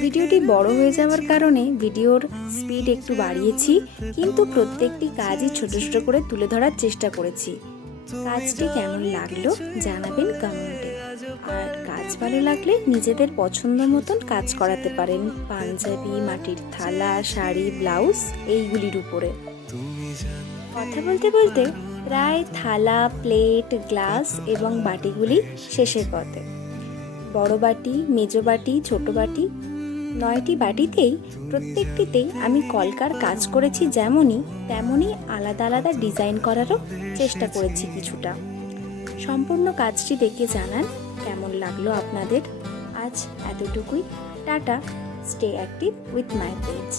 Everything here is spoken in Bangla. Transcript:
ভিডিওটি বড় হয়ে যাওয়ার কারণে ভিডিওর স্পিড একটু বাড়িয়েছি, কিন্তু প্রত্যেকটি কাজই ছোট ছোট করে তুলে ধরার চেষ্টা করেছি। কাজটি কেমন লাগলো জানাবেন কমেন্টে। আর কাজ ভালো লাগলে নিজেদের পছন্দ মতন কাজ করাতে পারেন পাঞ্জাবি, মাটির থালা, শাড়ি, ব্লাউজ এইগুলির উপরে। কথা বলতে বলতে প্রায় থালা, প্লেট, গ্লাস এবং বাটিগুলি শেষের পথে। বড় বাটি, মেজো বাটি, ছোট বাটি, 9টি বাটিতেই প্রত্যেকটিতেই আমি কলকার কাজ করেছি যেমনই, তেমনই আলাদা আলাদা ডিজাইন করারও চেষ্টা করেছি কিছুটা। সম্পূর্ণ কাজটি দেখে জানান কেমন লাগলো আপনাদের। আজ এতটুকুই। Tata. Stay active with my page.